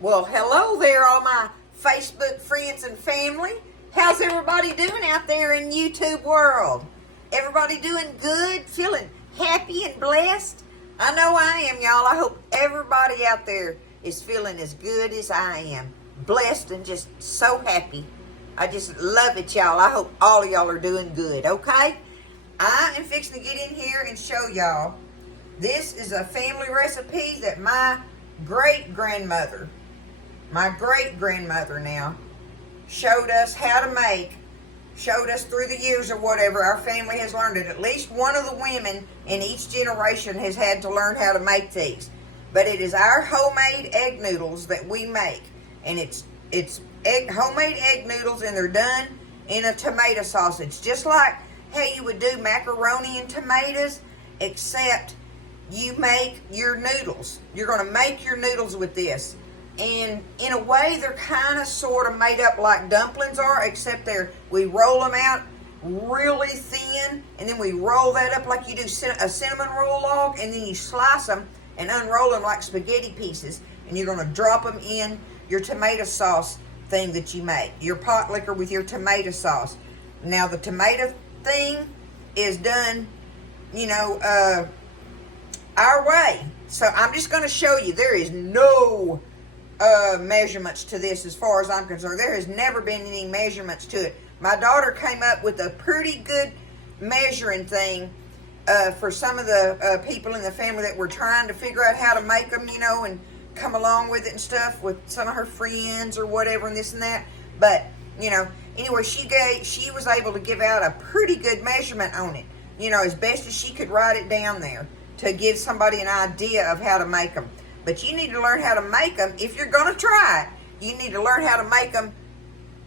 Well, hello there, all my Facebook friends and family. How's everybody doing out there in YouTube world? Everybody doing good? Feeling happy and blessed? I know I am, y'all. I hope everybody out there is feeling as good as I am. Blessed and just so happy. I just love it, y'all. I hope all of y'all are doing good, okay? I am fixing to get in here and show y'all. This is a family recipe that my great-grandmother now, showed us how to make, showed us through the years or whatever. Our family has learned it. At least one of the women in each generation has had to learn how to make these. But it is our homemade egg noodles that we make. And it's homemade egg noodles, and they're done in a tomato sauce. It's just like how you would do macaroni and tomatoes, except you make your noodles. You're going to make your noodles with this. And in a way, they're kind of sort of made up like dumplings are, except we roll them out really thin, and then we roll that up like you do a cinnamon roll log, and then you slice them and unroll them like spaghetti pieces, and you're going to drop them in your tomato sauce thing that you make, your pot liquor with your tomato sauce. Now, the tomato thing is done, our way. So I'm just going to show you. There is no measurements to this as far as I'm concerned. There has never been any measurements to it. My daughter came up with a pretty good measuring thing for some of the people in the family that were trying to figure out how to make them, and come along with it and stuff with some of her friends or whatever and this and that. But, anyway, she was able to give out a pretty good measurement on it, as best as she could write it down there to give somebody an idea of how to make them. But you need to learn how to make them. If you're going to try it, you need to learn how to make them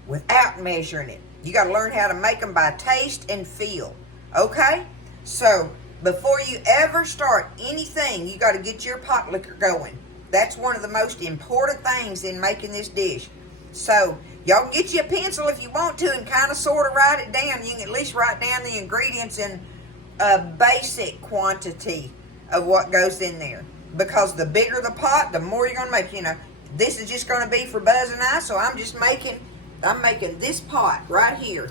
without measuring it. You got to learn how to make them by taste and feel. Okay? So, before you ever start anything, you got to get your pot liquor going. That's one of the most important things in making this dish. So, y'all can get you a pencil if you want to and kind of sort of write it down. You can at least write down the ingredients in a basic quantity of what goes in there. Because the bigger the pot, the more you're going to make. This is just going to be for Buzz and I, so I'm making this pot right here,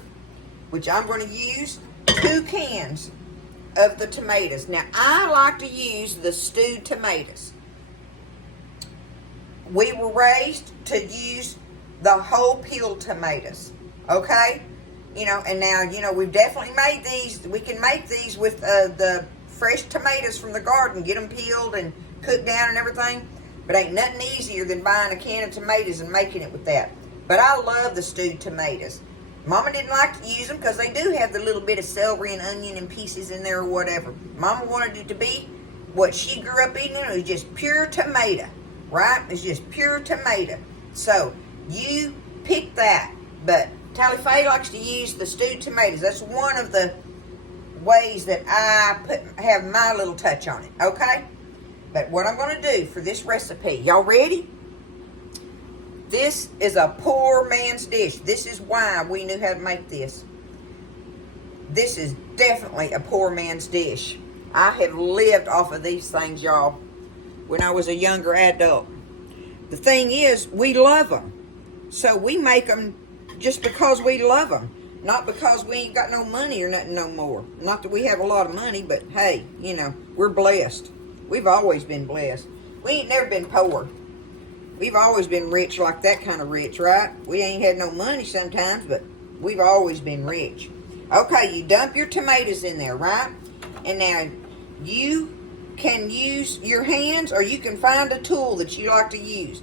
which I'm going to use 2 cans of the tomatoes. Now, I like to use the stewed tomatoes. We were raised to use the whole peeled tomatoes, okay? And now, we've definitely made these. We can make these with the fresh tomatoes from the garden, get them peeled and cooked down and everything. But ain't nothing easier than buying a can of tomatoes and making it with that. But I love the stewed tomatoes. Mama didn't like to use them because they do have the little bit of celery and onion and pieces in there or whatever. Mama wanted it to be what she grew up eating. It was just pure tomato, right? It's just pure tomato. So you pick that. But Tally Faye likes to use the stewed tomatoes. That's one of the ways that I have my little touch on it, okay? But what I'm going to do for this recipe, y'all ready? This is a poor man's dish. This is why we knew how to make this. This is definitely a poor man's dish. I have lived off of these things, y'all, when I was a younger adult. The thing is, we love them. So we make them just because we love them. Not because we ain't got no money or nothing no more. Not that we have a lot of money, but hey, we're blessed. We've always been blessed. We ain't never been poor. We've always been rich, like that kind of rich, right? We ain't had no money sometimes, but we've always been rich. Okay, you dump your tomatoes in there, right? And now you can use your hands, or you can find a tool that you like to use.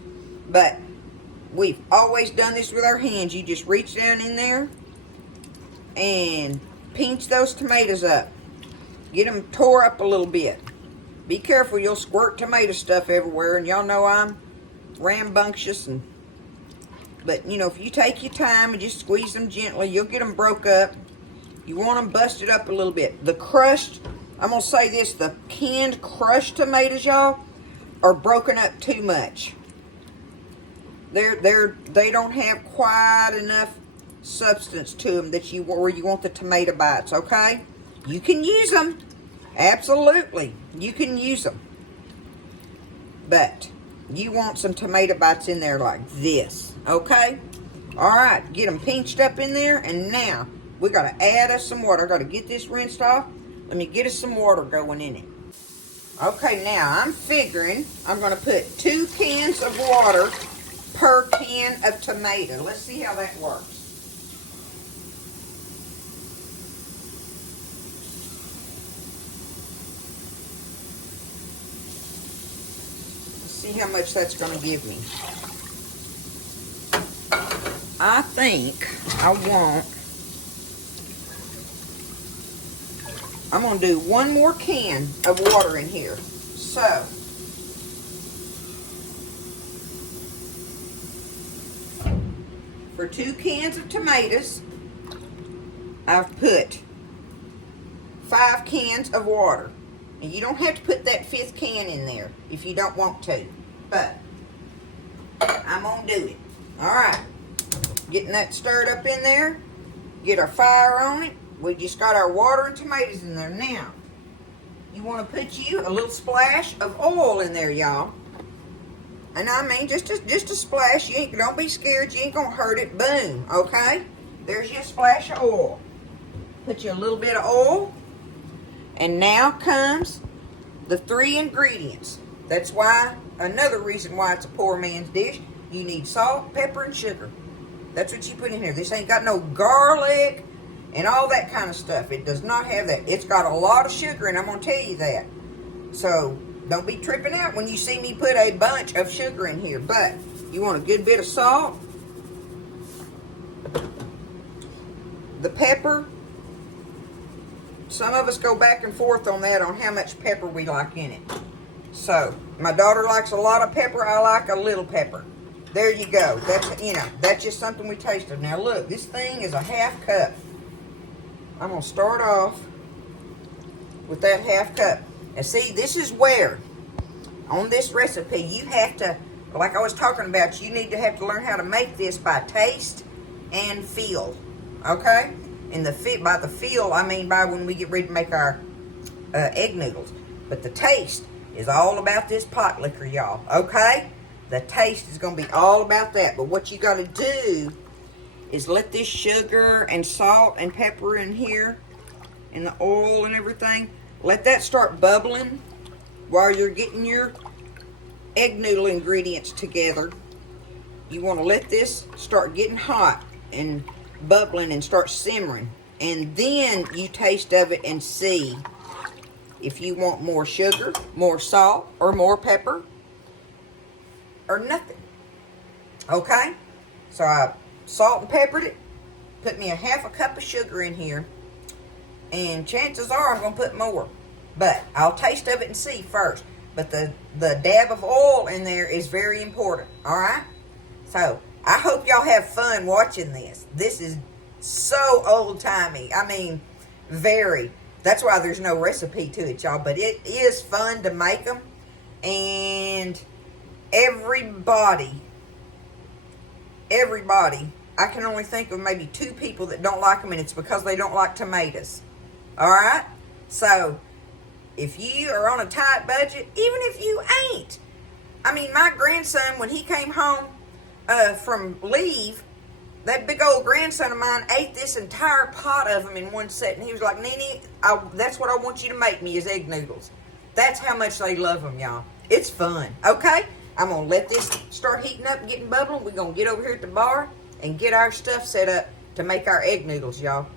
But we've always done this with our hands. You just reach down in there and pinch those tomatoes up. Get them tore up a little bit. Be careful, you'll squirt tomato stuff everywhere, and y'all know I'm rambunctious. But, if you take your time and just squeeze them gently, you'll get them broke up. You want them busted up a little bit. The crushed, I'm going to say this, the canned crushed tomatoes, y'all, are broken up too much. They don't have quite enough substance to them where you want the tomato bites, okay? You can use them. Absolutely. You can use them. But You want some tomato bites in there like this, okay? All right, get them pinched up in there, and now we got to add us some water. I got to get this rinsed off. Let me get us some water going in it. Okay, now I'm figuring I'm going to put 2 cans of water per can of tomato. Let's see how that works. Let's see how much that's going to give me. I think I'm going to do 1 more can of water in here. So, for 2 cans of tomatoes, I've put 5 cans of water. And you don't have to put that 5th can in there if you don't want to. But, I'm going to do it. Alright. Getting that stirred up in there. Get our fire on it. We just got our water and tomatoes in there. Now, you want to put you a little splash of oil in there, y'all. And I mean, just a splash. Don't be scared. You ain't going to hurt it. Boom. Okay? There's your splash of oil. Put you a little bit of oil. And now comes the 3 ingredients. That's why, another reason why it's a poor man's dish. You need salt, pepper, and sugar. That's what you put in here. This ain't got no garlic and all that kind of stuff. It does not have that. It's got a lot of sugar, and I'm going to tell you that. So, don't be tripping out when you see me put a bunch of sugar in here. But, you want a good bit of salt. The pepper. Some of us go back and forth on that, on how much pepper we like in it. So, my daughter likes a lot of pepper. I like a little pepper. There you go. That's just something we tasted. Now, look, this thing is a 1/2 cup. I'm going to start off with that 1/2 cup. And see, this is where, on this recipe, you have to, like I was talking about, you need to have to learn how to make this by taste and feel. Okay? And by the feel, I mean by when we get ready to make our egg noodles. But the taste is all about this pot liquor, y'all. Okay? The taste is going to be all about that. But what you got to do is let this sugar and salt and pepper in here and the oil and everything, let that start bubbling while you're getting your egg noodle ingredients together. You want to let this start getting hot and bubbling and start simmering. And then you taste of it and see if you want more sugar, more salt, or more pepper, or nothing. Okay? So I salt and peppered it, put me a 1/2 cup of sugar in here, and chances are I'm going to put more. But I'll taste of it and see first. But the dab of oil in there is very important. Alright? So, I hope y'all have fun watching this. This is so old-timey. I mean, very. That's why there's no recipe to it, y'all. But it is fun to make them. And everybody, I can only think of maybe 2 people that don't like them, and it's because they don't like tomatoes. Alright? So, if you are on a tight budget, even if you ain't. I mean, my grandson, when he came home from leave, that big old grandson of mine ate this entire pot of them in one setting. He was like, Nene, that's what I want you to make me is egg noodles. That's how much they love them, y'all. It's fun. Okay? I'm going to let this start heating up and getting bubbling. We're going to get over here at the bar and get our stuff set up to make our egg noodles, y'all.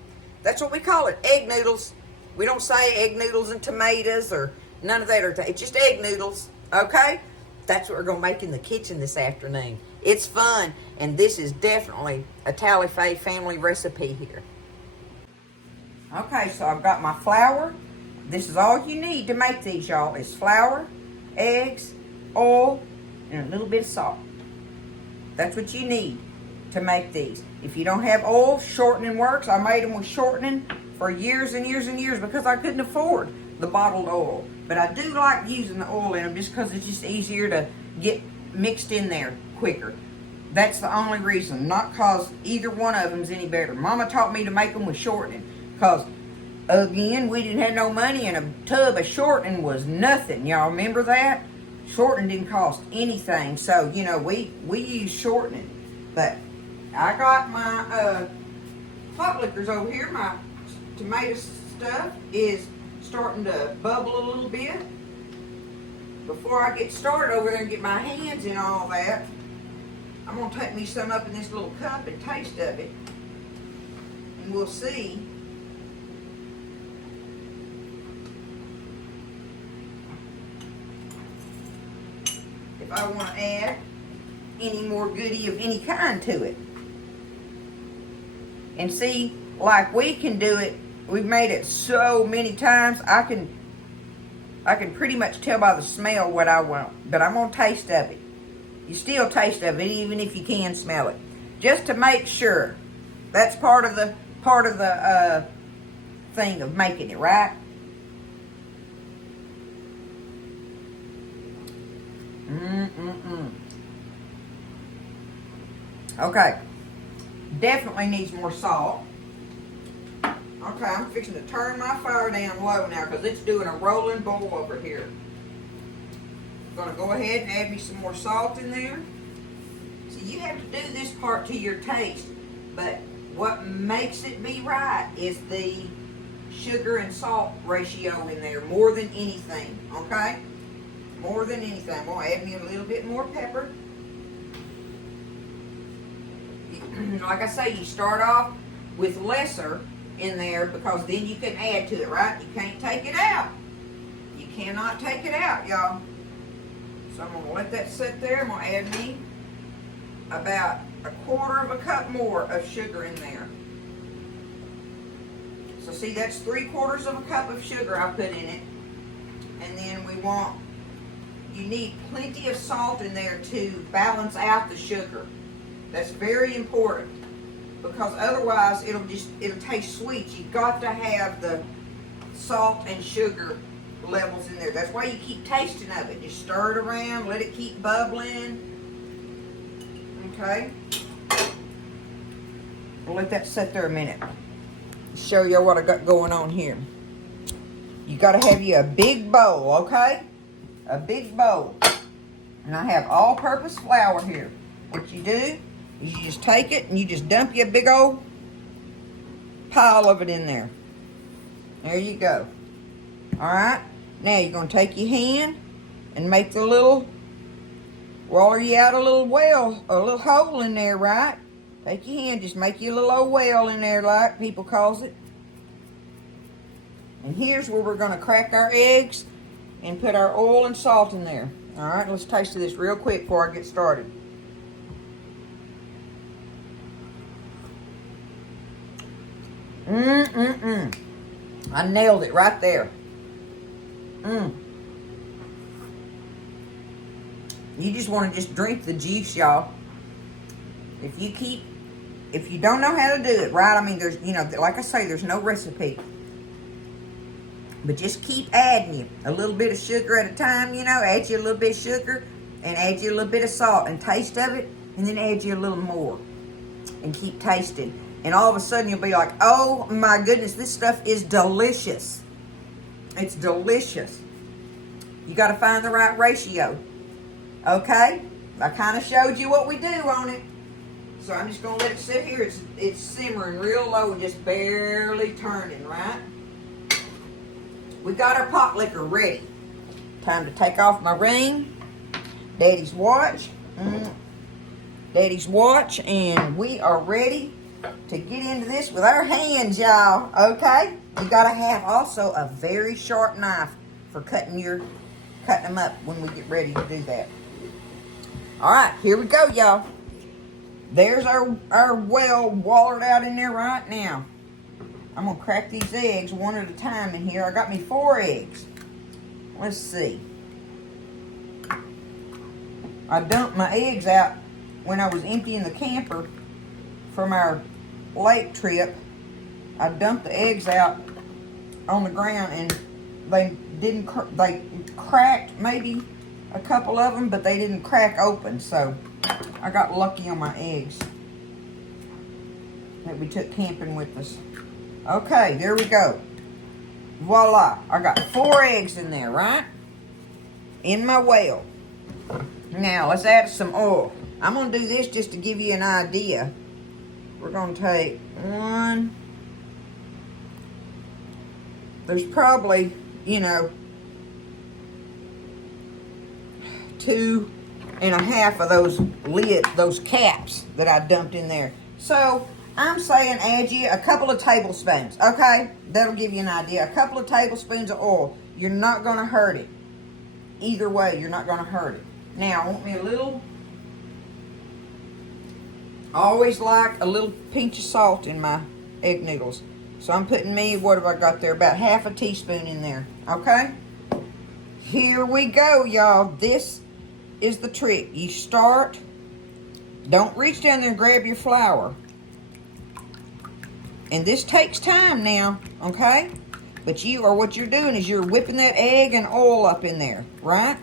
That's what we call it, egg noodles. We don't say egg noodles and tomatoes or none of that. It's just egg noodles, okay? That's what we're going to make in the kitchen this afternoon. It's fun, and this is definitely a Tally-Faye family recipe here. Okay, so I've got my flour. This is all you need to make these, y'all. It's flour, eggs, oil, and a little bit of salt. That's what you need to make these. If you don't have oil, shortening works. I made them with shortening for years and years and years because I couldn't afford the bottled oil. But I do like using the oil in them just because it's just easier to get mixed in there quicker. That's the only reason, not because either one of them's any better. Mama taught me to make them with shortening because, again, we didn't have no money and a tub of shortening was nothing. Y'all remember that? Shortening didn't cost anything, so you know we use shortening. But I got my pot liquors over here. My tomato stuff is starting to bubble a little bit. Before I get started over there and get my hands in all that, I'm gonna take me some up in this little cup and taste of it, and we'll see. If I want to add any more goodie of any kind to it. And see, like we can do it, we've made it so many times, I can pretty much tell by the smell what I want. But I'm going to taste of it. You still taste of it, even if you can smell it. Just to make sure. That's part of the thing of making it, right? Okay. Definitely needs more salt. Okay, I'm fixing to turn my fire down low now because it's doing a rolling boil over here. I'm going to go ahead and add me some more salt in there. See, you have to do this part to your taste, but what makes it be right is the sugar and salt ratio in there more than anything, okay? More than anything. I'm going to add me a little bit more pepper. Like I say, you start off with lesser in there because then you can add to it, right? You can't take it out. You cannot take it out, y'all. So I'm going to let that sit there. I'm going to add me about 1/4 cup more of sugar in there. So see, that's 3/4 cup of sugar I put in it. And then you need plenty of salt in there to balance out the sugar. That's very important because otherwise it'll taste sweet. You've got to have the salt and sugar levels in there. That's why you keep tasting of it. Just stir it around, let it keep bubbling. Okay. We'll let that sit there a minute. Show you what I got going on here. You got to have you a big bowl, okay? A big bowl. And I have all-purpose flour here. What you do is you just take it and you just dump you a big old pile of it in there. There you go. Alright, now you're going to take your hand and make the little, waller you out a little well, a little hole in there, right? Take your hand, just make you a little old well in there like people calls it. And here's where we're going to crack our eggs and put our oil and salt in there. Alright, let's taste this real quick before I get started. I nailed it right there. You just want to just drink the juice, y'all. If you don't know how to do it right, I mean, there's, like I say, there's no recipe. But just keep adding you a little bit of sugar at a time, add you a little bit of sugar and add you a little bit of salt and taste of it, and then add you a little more and keep tasting. And all of a sudden you'll be like, oh my goodness, this stuff is delicious. It's delicious. You got to find the right ratio. Okay? I kind of showed you what we do on it. So I'm just going to let it sit here. It's simmering real low, just barely turning, right? We got our pot liquor ready. Time to take off my ring. Daddy's watch. Daddy's watch. And we are ready to get into this with our hands, y'all. Okay? You got to have also a very sharp knife for cutting them up when we get ready to do that. Alright, here we go, y'all. There's our well wallered out in there right now. I'm going to crack these eggs one at a time in here. I got me 4 eggs. Let's see. I dumped my eggs out when I was emptying the camper from our lake trip. I dumped the eggs out on the ground and they cracked maybe a couple of them, but they didn't crack open, so I got lucky on my eggs that we took camping with us. Okay, there we go. Voila. I got 4 eggs in there, right? In my well. Now, let's add some oil. I'm going to do this just to give you an idea. We're going to take one. There's probably, you know, 2.5 of those caps that I dumped in there. So, I'm saying add you a couple of tablespoons, okay? That'll give you an idea. A couple of tablespoons of oil. You're not going to hurt it. Either way, you're not going to hurt it. Now, I want me a little, I always like a little pinch of salt in my egg noodles. So I'm putting me, what have I got there? About half a teaspoon in there, okay? Here we go, y'all. This is the trick. You start, don't reach down there and grab your flour. And this takes time now, okay? But what you're doing is you're whipping that egg and oil up in there, right?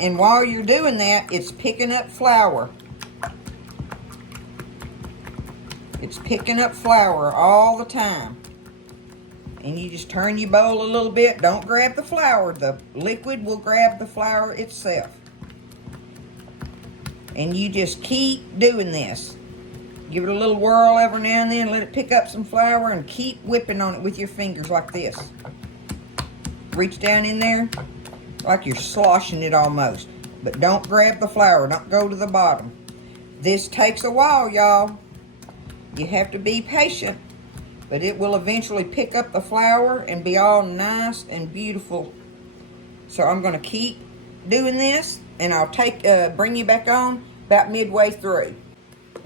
And while you're doing that, it's picking up flour. It's picking up flour all the time. And you just turn your bowl a little bit. Don't grab the flour. The liquid will grab the flour itself. And you just keep doing this. Give it a little whirl every now and then. Let it pick up some flour and keep whipping on it with your fingers like this. Reach down in there like you're sloshing it almost. But don't grab the flour. Don't go to the bottom. This takes a while, y'all. You have to be patient. But it will eventually pick up the flour and be all nice and beautiful. So I'm going to keep doing this. And I'll bring you back on about midway through.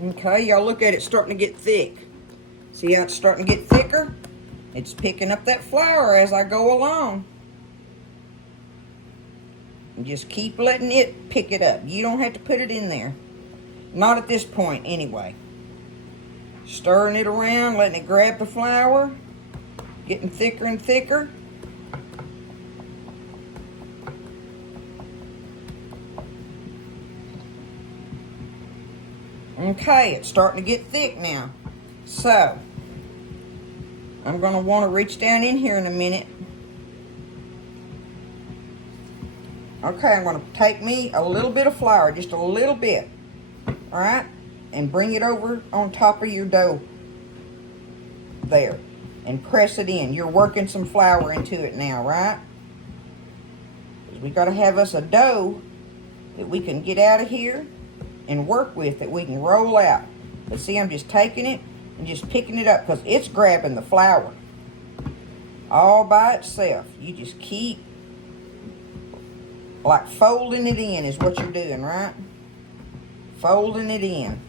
Okay, y'all look at it starting to get thick. See how it's starting to get thicker? It's picking up that flour as I go along. And just keep letting it pick it up. You don't have to put it in there. Not at this point anyway. Stirring it around, letting it grab the flour. Getting thicker and thicker. Okay, it's starting to get thick now. So, I'm going to want to reach down in here in a minute. Okay, I'm going to take me a little bit of flour, just a little bit. Alright? And bring it over on top of your dough. There. And press it in. You're working some flour into it now, right? Because we got to have us a dough that we can get out of here and work with, that we can roll out. But see, I'm just taking it and just picking it up because it's grabbing the flour all by itself. You just keep like folding it in is what you're doing, right? Folding it in.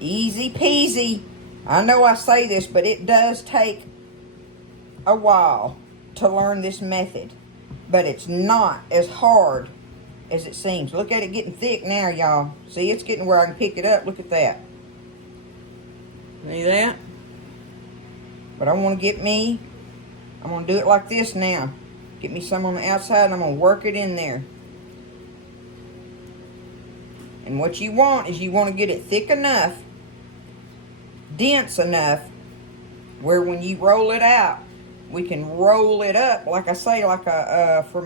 Easy peasy. I know I say this, but it does take a while to learn this method. But it's not as hard as it seems. Look at it getting thick now, y'all. See, it's getting where I can pick it up. Look at that. See that? But I'm going to do it like this now. Get me some on the outside and I'm going to work it in there. And what you want is you want to get it thick enough, dense enough, where when you roll it out, we can roll it up, like I say, like for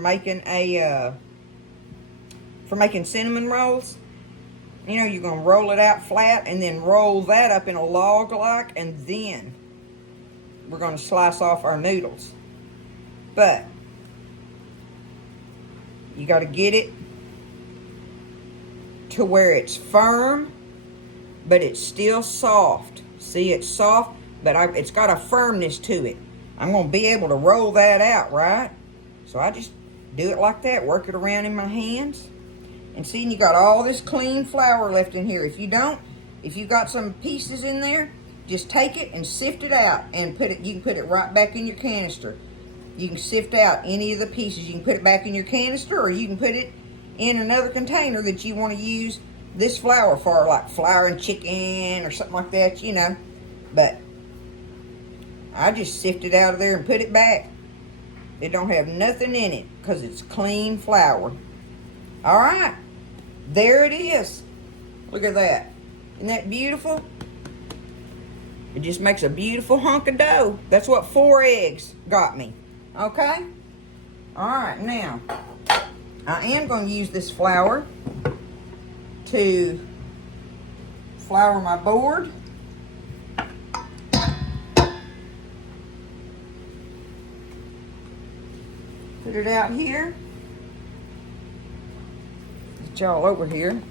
making cinnamon rolls. You know, you're going to roll it out flat and then roll that up in a log like, and then we're going to slice off our noodles. But you got to get it to where it's firm, but it's still soft. See, it's soft, but it's got a firmness to it. I'm going to be able to roll that out, right? So I just do it like that, work it around in my hands. And see, you got all this clean flour left in here. If you got some pieces in there, just take it and sift it out and you can put it right back in your canister. You can sift out any of the pieces. You can put it back in your canister, or you can put it in another container that you want to use this flour for, like flour and chicken or something like that, you know. But I just sift it out of there and put it back. It don't have nothing in it because it's clean flour. All right, there it is. Look at that. Isn't that beautiful? It just makes a beautiful hunk of dough. That's what 4 eggs got me. Okay? All right, now, I am going to use this flour to flour my board. Put it out here. Get y'all over here.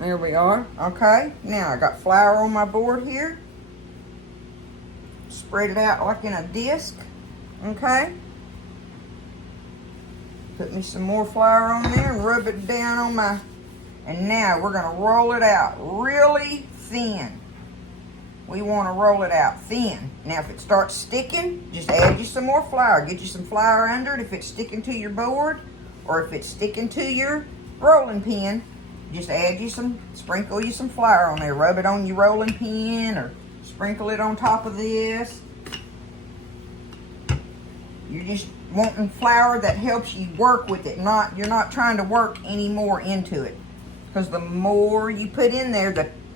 There we are. Okay, now I got flour on my board here. Spread it out like in a disc. Okay. Put me some more flour on there and rub it down on my, and now we're gonna roll it out really thin. We wanna roll it out thin. Now if it starts sticking, just add you some more flour. Get you some flour under it if it's sticking to your board, or if it's sticking to your rolling pin, just add you some, sprinkle you some flour on there. Rub it on your rolling pin or sprinkle it on top of this. You're just wanting flour that helps you work with it. You're not trying to work any more into it. Because the more you put in there,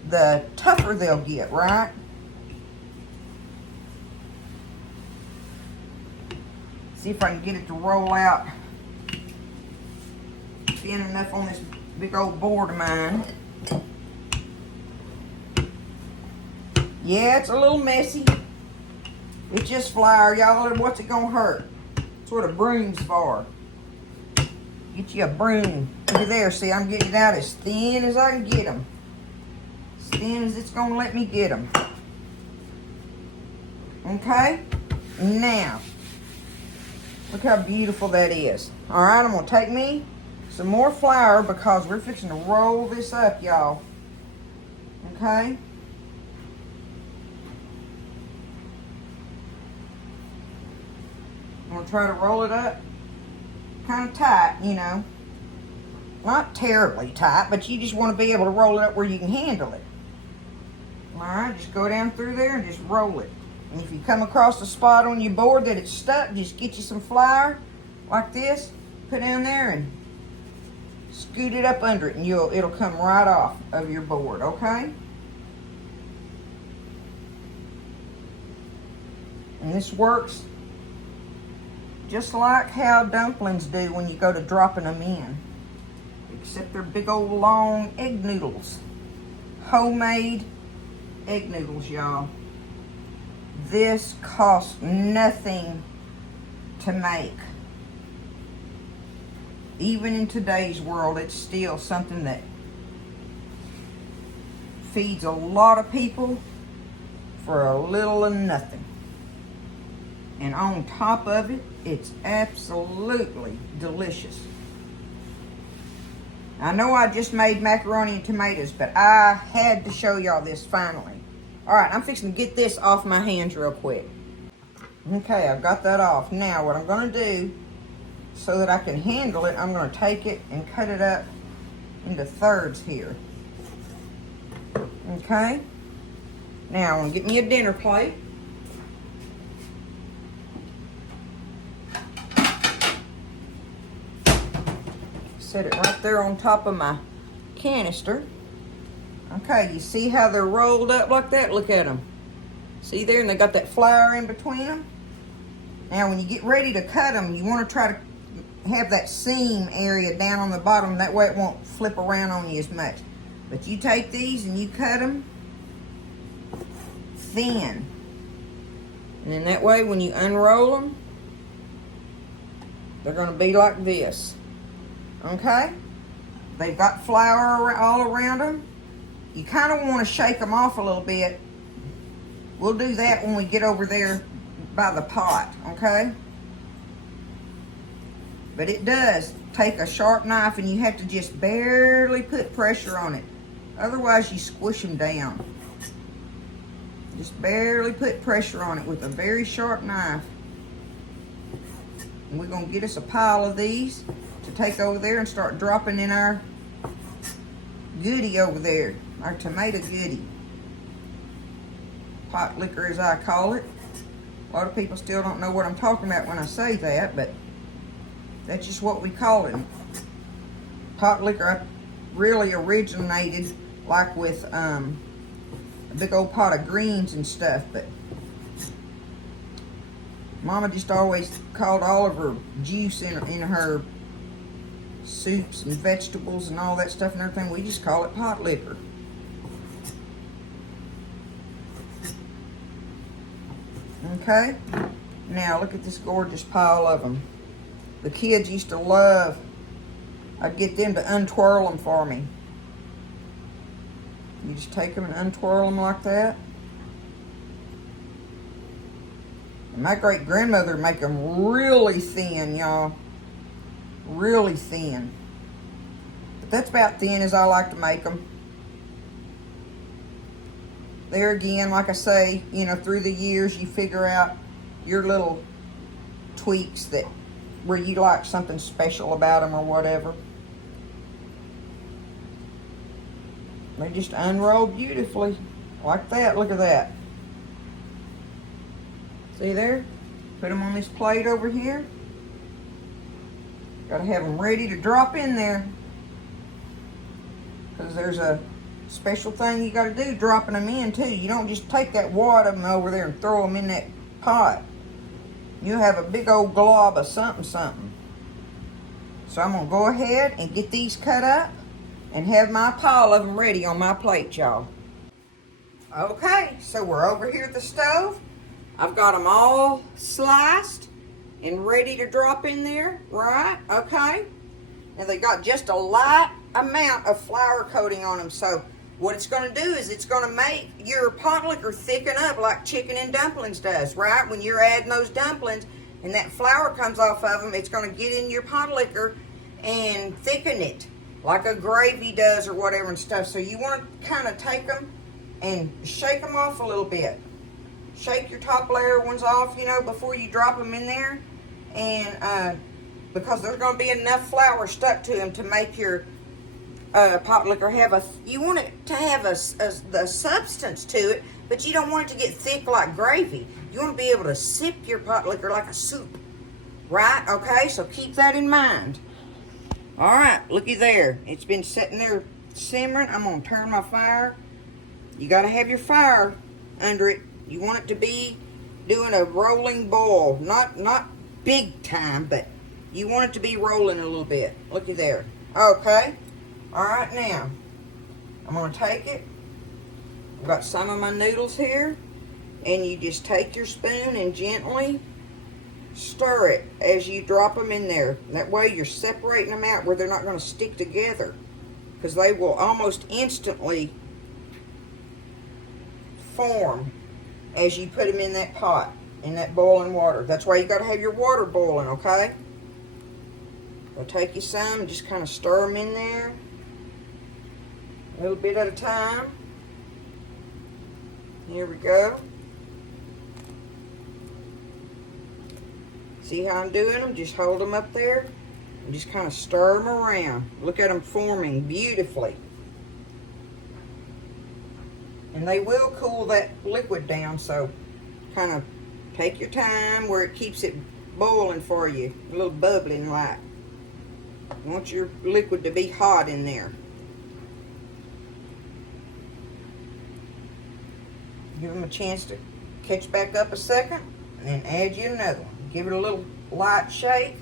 the tougher they'll get, right? See if I can get it to roll out thin enough on this big old board of mine. Yeah, it's a little messy. It's just flour, y'all. What's it gonna hurt? That's what a broom's for. Get you a broom. Look at there. See, I'm getting it out as thin as I can get them. As thin as it's gonna let me get them. Okay? Now, look how beautiful that is. All right, I'm gonna take me some more flour because we're fixing to roll this up, y'all. Okay? I'm gonna try to roll it up kind of tight, you know. Not terribly tight, but you just want to be able to roll it up where you can handle it. All right, just go down through there and just roll it. And if you come across a spot on your board that it's stuck, just get you some flour like this, put it in there and scoot it up under it, and it'll come right off of your board, okay? And this works just like how dumplings do when you go to dropping them in. Except they're big old long egg noodles. Homemade egg noodles, y'all. This costs nothing to make. Even in today's world, it's still something that feeds a lot of people for a little and nothing. And on top of it, it's absolutely delicious. I know I just made macaroni and tomatoes, but I had to show y'all this finally. All right, I'm fixing to get this off my hands real quick. Okay, I've got that off. Now, what I'm going to do, so that I can handle it, I'm going to take it and cut it up into thirds here. Okay? Now, I'm going to get me a dinner plate. Set it right there on top of my canister. Okay, you see how they're rolled up like that? Look at them. See there? And they got that flour in between them. Now, when you get ready to cut them, you want to try to have that seam area down on the bottom. That way it won't flip around on you as much. But you take these and you cut them thin. And then that way when you unroll them, they're going to be like this. Okay? They've got flour all around them. You kind of want to shake them off a little bit. We'll do that when we get over there by the pot, okay? But it does take a sharp knife, and you have to just barely put pressure on it. Otherwise, you squish them down. Just barely put pressure on it with a very sharp knife. And we're going to get us a pile of these to take over there and start dropping in our goodie over there, our tomato goodie. Pot liquor, as I call it. A lot of people still don't know what I'm talking about when I say that, but that's just what we call it. Pot liquor really originated like with a big old pot of greens and stuff, but Mama just always called all of her juice in her soups and vegetables and all that stuff and everything. We just call it pot liquor. Okay, now look at this gorgeous pile of them. The kids used to love, I'd get them to untwirl them for me. You just take them and untwirl them like that. And my great grandmother would make them really thin, y'all. Really thin. But that's about thin as I like to make them. There again, like I say, you know, through the years you figure out your little tweaks that where you like something special about them or whatever. They just unroll beautifully like that. Look at that. See there? Put them on this plate over here. Got to have them ready to drop in there, because there's a special thing you got to do dropping them in too. You don't just take that wad of them over there and throw them in that pot. You have a big old glob of something. So I'm going to go ahead and get these cut up and have my pile of them ready on my plate, y'all. Okay, so we're over here at the stove. I've got them all sliced and ready to drop in there, right? Okay. Now they got just a light amount of flour coating on them, so what it's going to do is it's going to make your pot liquor thicken up like chicken and dumplings does, right? When you're adding those dumplings and that flour comes off of them, it's going to get in your pot liquor and thicken it like a gravy does or whatever and stuff. So you want to kind of take them and shake them off a little bit. Shake your top layer ones off, you know, before you drop them in there. And because there's going to be enough flour stuck to them to make your pot liquor have you want it to have the substance to it, but you don't want it to get thick like gravy. You want to be able to sip your pot liquor like a soup, right? Okay, so keep that in mind. All right, looky there. It's been sitting there simmering. I'm going to turn my fire. You got to have your fire under it. You want it to be doing a rolling boil. Not big time, but you want it to be rolling a little bit. Looky there. Okay. All right, now, I'm going to take it. I've got some of my noodles here. And you just take your spoon and gently stir it as you drop them in there. That way you're separating them out where they're not going to stick together, because they will almost instantly form as you put them in that pot, in that boiling water. That's why you got to have your water boiling, okay? So take you some and just kind of stir them in there, a little bit at a time. Here we go. See how I'm doing them? Just hold them up there and just kind of stir them around. Look at them forming beautifully. And they will cool that liquid down, so kind of take your time where it keeps it boiling for you, a little bubbling like. You want your liquid to be hot in there. Give them a chance to catch back up a second, and then add you another one. Give it a little light shake.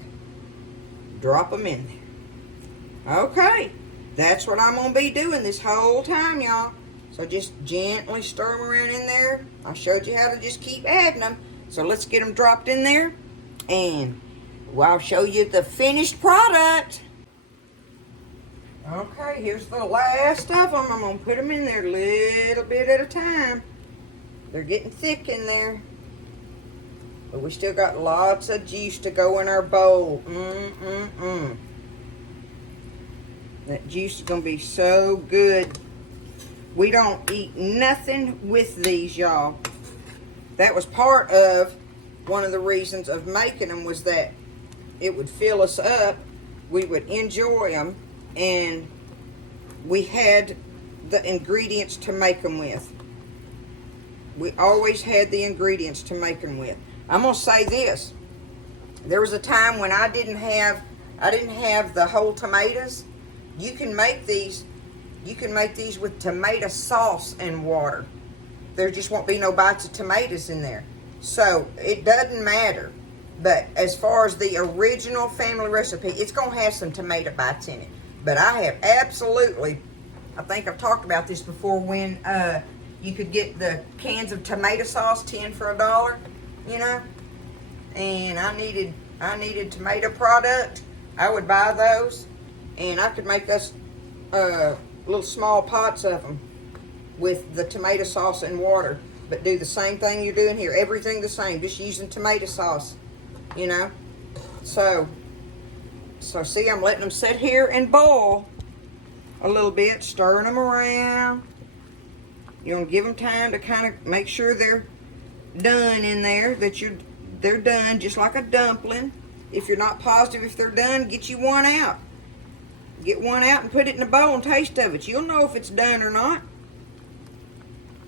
Drop them in there. Okay, that's what I'm going to be doing this whole time, y'all. So just gently stir them around in there. I showed you how to just keep adding them. So let's get them dropped in there, and I'll show you the finished product. Okay, here's the last of them. I'm going to put them in there a little bit at a time. They're getting thick in there. But we still got lots of juice to go in our bowl. That juice is going to be so good. We don't eat nothing with these, y'all. That was part of one of the reasons of making them, was that it would fill us up. We would enjoy them. And we had the ingredients to make them with. We always had the ingredients to make them with. I'm going to say this. There was a time when I didn't have the whole tomatoes. You can make these with tomato sauce and water. There just won't be no bites of tomatoes in there. So it doesn't matter. But as far as the original family recipe, it's going to have some tomato bites in it. But I have absolutely, I think I've talked about this before, when you could get the cans of tomato sauce, 10 for $1, you know. And I needed tomato product. I would buy those, and I could make us little small pots of them with the tomato sauce and water. But do the same thing you're doing here. Everything the same, just using tomato sauce, you know. So see, I'm letting them sit here and boil a little bit, stirring them around. You're gonna give them time to kind of make sure they're done in there, they're done, just like a dumpling. If you're not positive if they're done, get you one out. Get one out and put it in a bowl and taste of it. You'll know if it's done or not.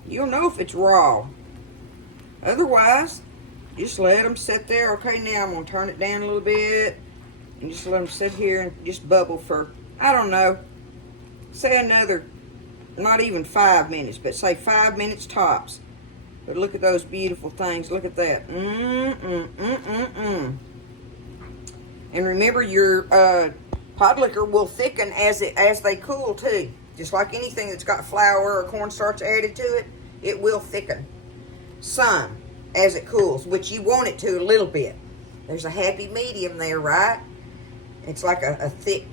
You'll know if it's raw. Otherwise, just let them sit there. Okay, now I'm going to turn it down a little bit and just let them sit here and just bubble for, I don't know, say another, not even 5 minutes, but say 5 minutes tops. But look at those beautiful things. Look at that. And remember, your pot liquor will thicken as they cool too. Just like anything that's got flour or cornstarch added to it, it will thicken some as it cools, which you want it to a little bit. There's a happy medium there, right? It's like a thick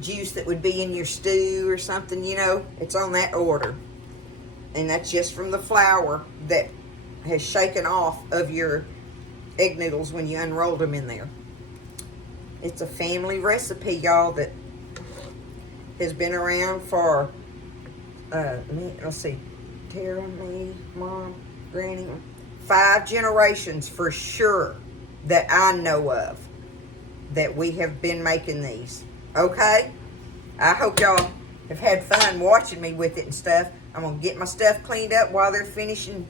juice that would be in your stew or something, you know. It's on that order. And that's just from the flour that has shaken off of your egg noodles when you unrolled them in there. It's a family recipe, y'all, that has been around for, let's see, Tara, me, Mom, Granny, 5 generations for sure that I know of that we have been making these. Okay? I hope y'all have had fun watching me with it and stuff. I'm going to get my stuff cleaned up while they're finishing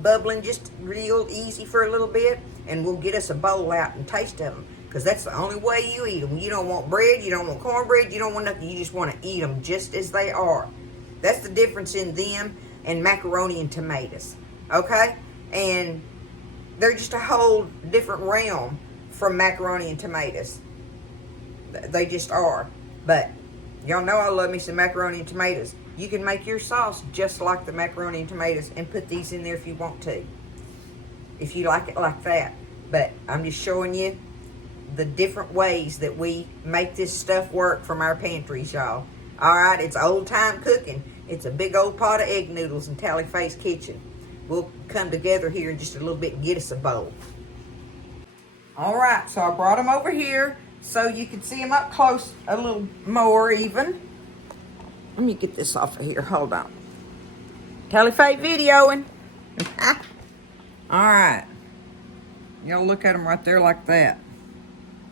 bubbling just real easy for a little bit, and we'll get us a bowl out and taste of them, because that's the only way you eat them. You don't want bread, you don't want cornbread, you don't want nothing. You just want to eat them just as they are. That's the difference in them and macaroni and tomatoes, okay? And they're just a whole different realm from macaroni and tomatoes. They just are. But y'all know I love me some macaroni and tomatoes. You can make your sauce just like the macaroni and tomatoes and put these in there if you want to, if you like it like that. But I'm just showing you the different ways that we make this stuff work from our pantries, y'all. All right, it's old time cooking. It's a big old pot of egg noodles in Tally Faye's kitchen. We'll come together here in just a little bit and get us a bowl. All right, so I brought them over here so you can see them up close a little more even. Let me get this off of here. Hold on. Tally Faye videoing. All right. Y'all look at them right there like that.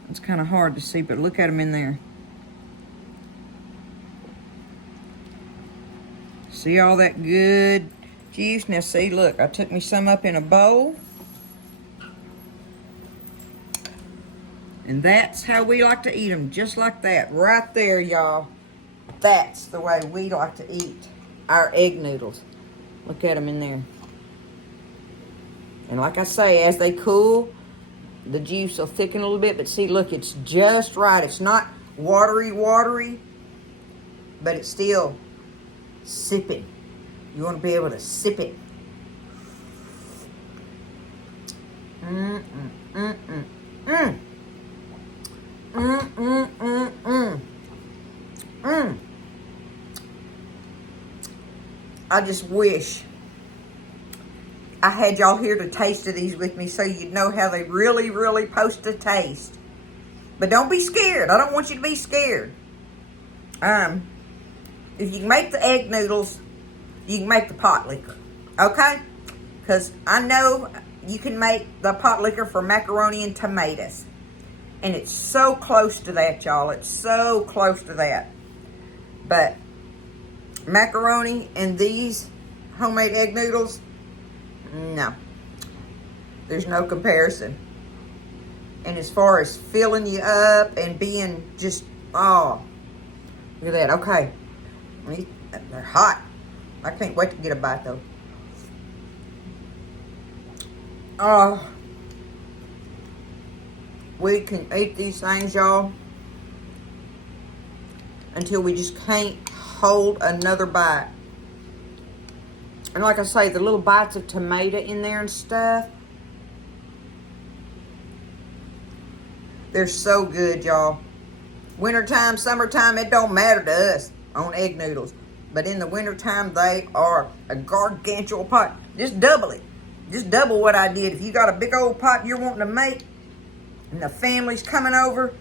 It's kind of hard to see, but look at them in there. See all that good juice? Now see, look, I took me some up in a bowl. And that's how we like to eat them, just like that. Right there, y'all. That's the way we like to eat our egg noodles. Look at them in there. And like I say, as they cool, the juice will thicken a little bit. But see, look, it's just right. It's not watery, but it's still sipping. You want to be able to sip it. I just wish I had y'all here to taste of these with me so you'd know how they really supposed to taste. But don't be scared. I don't want you to be scared. If you can make the egg noodles, you can make the pot liquor. Okay? Because I know you can make the pot liquor for macaroni and tomatoes. And it's so close to that, y'all. It's so close to that. But macaroni and these homemade egg noodles, no. There's no comparison. And as far as filling you up and being just, oh, look at that. Okay. They're hot. I can't wait to get a bite, though. Oh, we can eat these things, y'all, until we just can't hold another bite. And like I say, the little bites of tomato in there and stuff, they're so good, y'all. Wintertime, summertime, it don't matter to us on egg noodles. But in the wintertime, they are a gargantuan pot. Just double it. Just double what I did. If you got a big old pot you're wanting to make, and the family's coming over,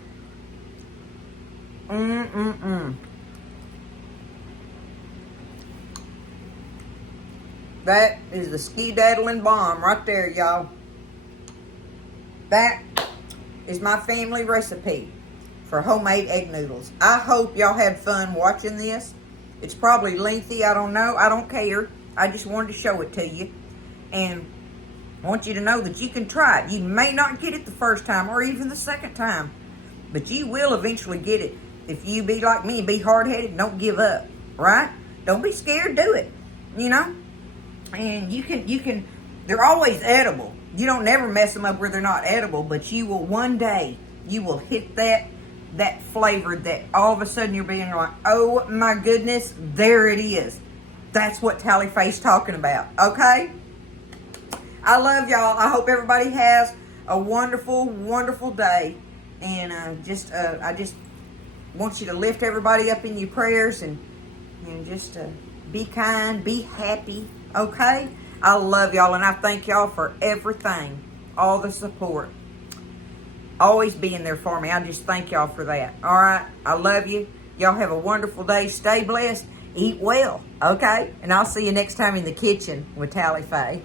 that is the ski-daddling bomb right there, y'all. That is my family recipe for homemade egg noodles. I hope y'all had fun watching this. It's probably lengthy, I don't know. I don't care. I just wanted to show it to you. And I want you to know that you can try it. You may not get it the first time or even the second time, but you will eventually get it. If you be like me and be hard-headed, don't give up, right? Don't be scared, do it, you know? And you can, they're always edible. You don't never mess them up where they're not edible, but you will one day, you will hit that flavor that all of a sudden you're being like, oh my goodness, there it is. That's what Tally Faye's talking about, okay? I love y'all. I hope everybody has a wonderful, wonderful day. And I just want you to lift everybody up in your prayers and just be kind, be happy, okay? I love y'all, and I thank y'all for everything, all the support. Always being there for me. I just thank y'all for that. All right? I love you. Y'all have a wonderful day. Stay blessed. Eat well, okay? And I'll see you next time in the kitchen with Tally Faye.